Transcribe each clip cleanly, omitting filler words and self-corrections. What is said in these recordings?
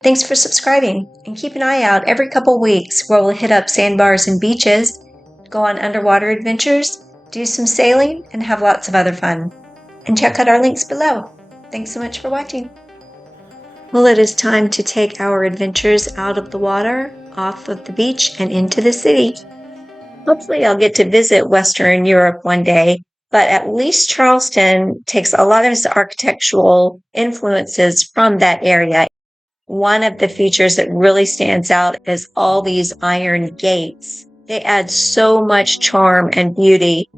Thanks for subscribing, and keep an eye out every couple weeks where we'll hit up sandbars and beaches, go on underwater adventures, do some sailing, and have lots of other fun. And check out our links below. Thanks so much for watching. Well, it is time to take our adventures out of the water, off of the beach, and into the city. Hopefully I'll get to visit Western Europe one day, but at least Charleston takes a lot of its architectural influences from that area. One of the features that really stands out is all these iron gates. They add so much charm and beauty.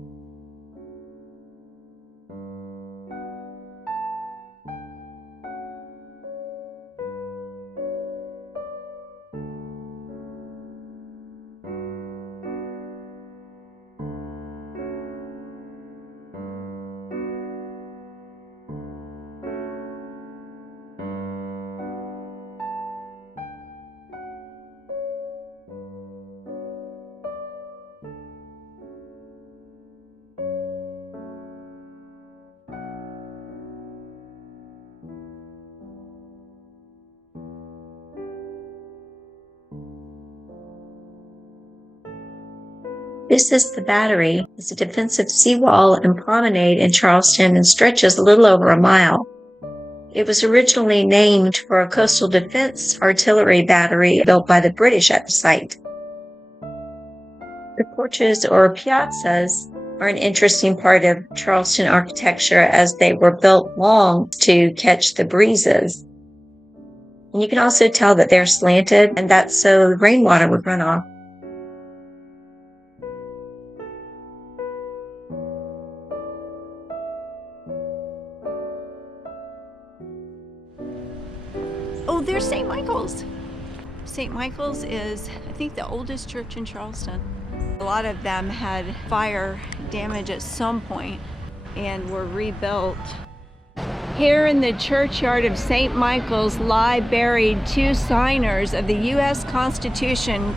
This is the Battery. It's a defensive seawall and promenade in Charleston and stretches a little over a mile. It was originally named for a coastal defense artillery battery built by the British at the site. The porches or piazzas are an interesting part of Charleston architecture as they were built long to catch the breezes. And you can also tell that they're slanted, and that's so the rainwater would run off. Oh, there's St. Michael's. St. Michael's is, I think, the oldest church in Charleston. A lot of them had fire damage at some point and were rebuilt. Here in the churchyard of St. Michael's lie buried two signers of the U.S. Constitution,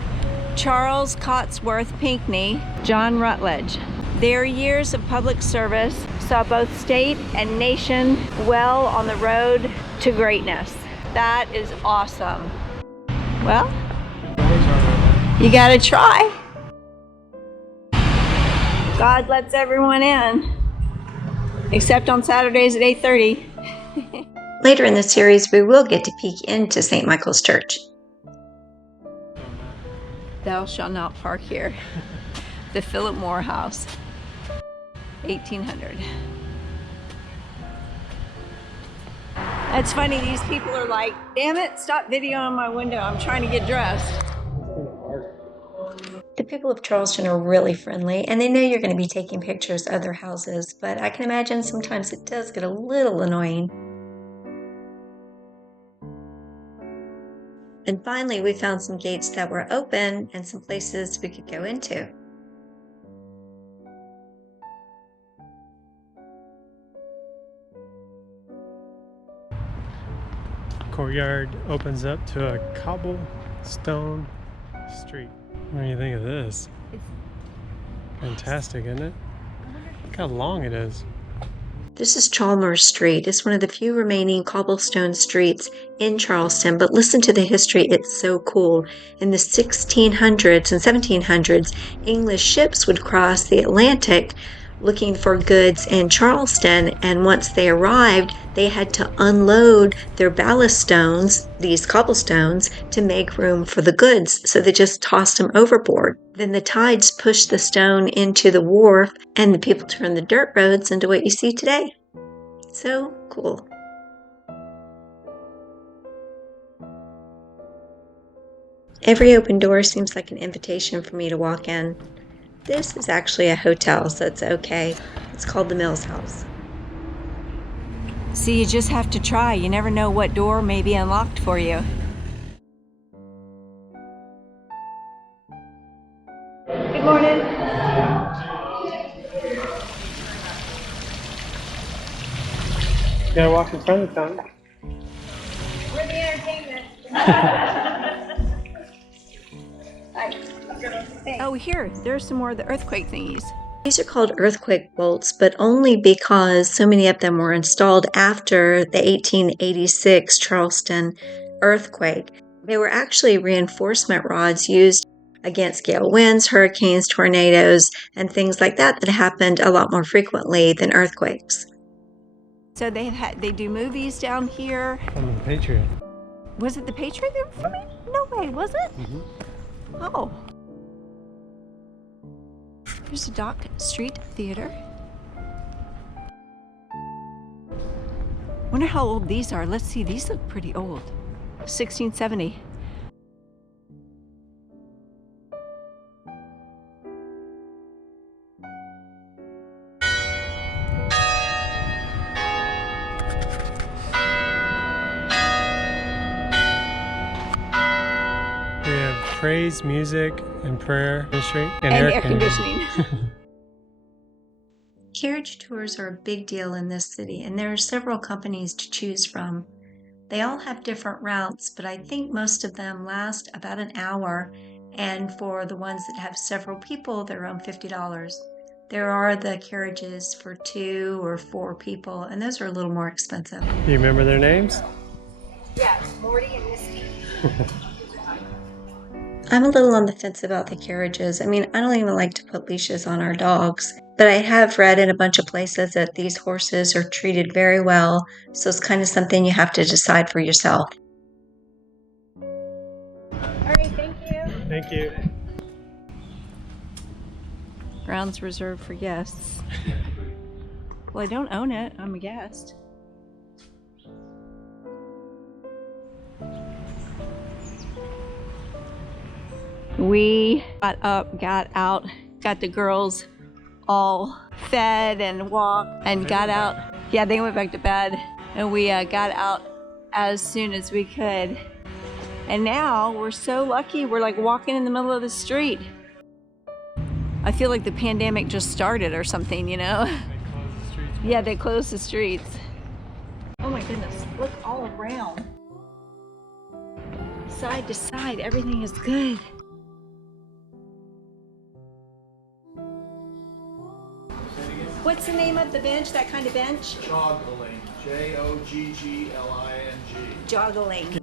Charles Cottsworth Pinckney, John Rutledge. Their years of public service saw both state and nation well on the road to greatness. That is awesome. Well, you gotta try. God lets everyone in, except on Saturdays at 8:30. Later in the series, we will get to peek into St. Michael's Church. Thou shalt not park here. The Philip Moore House, 1800. It's funny, these people are like, damn it, stop videoing my window. I'm trying to get dressed. The people of Charleston are really friendly, and they know you're going to be taking pictures of their houses, but I can imagine sometimes it does get a little annoying. And finally, we found some gates that were open and some places we could go into. Courtyard opens up to a Cobblestone Street. What do you think of this? Fantastic, isn't it? Look how long it is. This is Chalmers Street. It's one of the few remaining cobblestone streets in Charleston, but listen to the history. It's so cool. In the 1600s and 1700s, English ships would cross the Atlantic looking for goods in Charleston, and once they arrived, they had to unload their ballast stones, these cobblestones, to make room for the goods, so they just tossed them overboard. Then the tides pushed the stone into the wharf, and the people turned the dirt roads into what you see today. So cool. Every open door seems like an invitation for me to walk in. This is actually a hotel, so it's okay. It's called the Mills House. So you just have to try. You never know what door may be unlocked for you. Good morning. You gotta walk in front of the fountain. We're the entertainment. Oh, here, there's some more of the earthquake thingies. These are called earthquake bolts, but only because so many of them were installed after the 1886 Charleston earthquake. They were actually reinforcement rods used against gale winds, hurricanes, tornadoes, and things like that that happened a lot more frequently than earthquakes. So they do movies down here. From the Patriot. Was it the Patriot they were filming? No way, was it? Mm-hmm. Oh. Here's the Dock Street Theater. Wonder how old these are. Let's see, these look pretty old. 1670. We have praise, music, and prayer ministry, And air conditioning. Carriage tours are a big deal in this city, and there are several companies to choose from. They all have different routes, but I think most of them last about an hour, and for the ones that have several people, they're around $50. There are the carriages for 2 or 4 people, and those are a little more expensive. Do you remember their names? Yes, Morty and Misty. I'm a little on the fence about the carriages. I mean, I don't even like to put leashes on our dogs, but I have read in a bunch of places that these horses are treated very well, so it's kind of something you have to decide for yourself. All right, thank you. Thank you. Grounds reserved for guests. Well, I don't own it. I'm a guest. We got up, got out, got the girls all fed and walked and got out. Yeah, they went back to bed and we got out as soon as we could. And now we're so lucky. We're like walking in the middle of the street. I feel like the pandemic just started or something, you know? Yeah, they closed the streets. Oh my goodness, look all around. Side to side, everything is good. What's the name of the bench, that kind of bench? Joggling. Joggling. Joggling.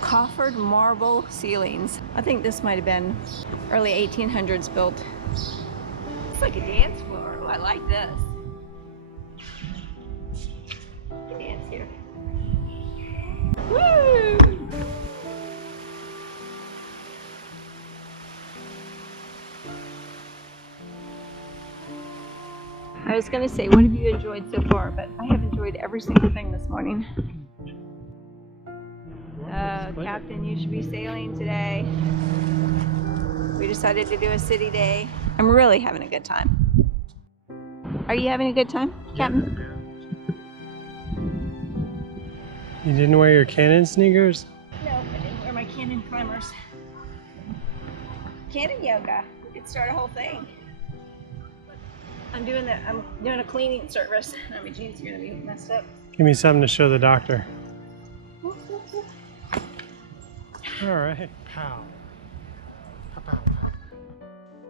Coffered marble ceilings. I think this might have been early 1800s built. It's like a dance floor. Oh, I like this. You can dance here. Woo! I was gonna say, what have you enjoyed so far? But I have enjoyed every single thing this morning. Captain, you should be sailing today. We decided to do a city day. I'm really having a good time. Are you having a good time, Captain? You didn't wear your Canon sneakers? No, I didn't wear my Canon climbers. Canon yoga. We could start a whole thing. I'm doing a cleaning service. My jeans are gonna be messed up. Give me something to show the doctor. All right, pow. Pow, pow, pow.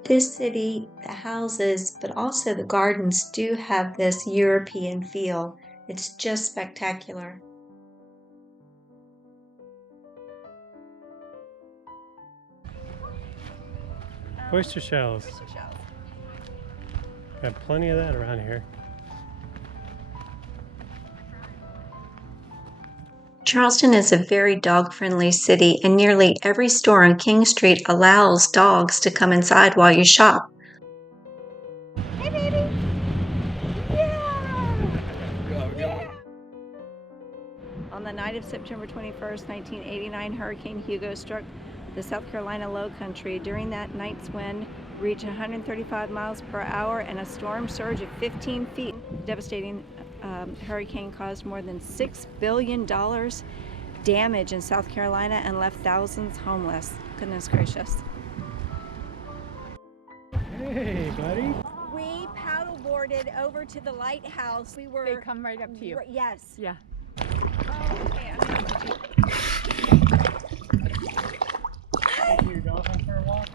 This city, the houses, but also the gardens do have this European feel. It's just spectacular. Oyster shells. Got plenty of that around here. Charleston is a very dog-friendly city, and nearly every store on King Street allows dogs to come inside while you shop. Hey, baby! Yeah! On the night of September 21st, 1989, Hurricane Hugo struck the South Carolina Low Country. During that night's wind reached 135 miles per hour and a storm surge of 15 feet. Devastating hurricane caused more than $6 billion damage in South Carolina and left thousands homeless. Goodness gracious. Hey, buddy. We paddleboarded over to the lighthouse. They come right up to you. Yes. Yeah. Oh, okay. your dog on for a walk?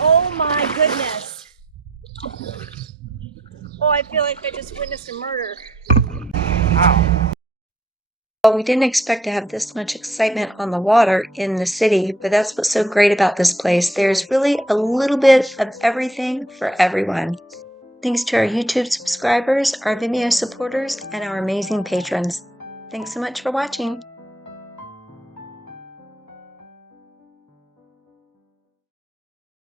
Oh my goodness. Oh, I feel like I just witnessed a murder. Ow. Well, we didn't expect to have this much excitement on the water in the city, but that's what's so great about this place. There's really a little bit of everything for everyone. Thanks to our YouTube subscribers, our Vimeo supporters, and our amazing patrons. Thanks so much for watching.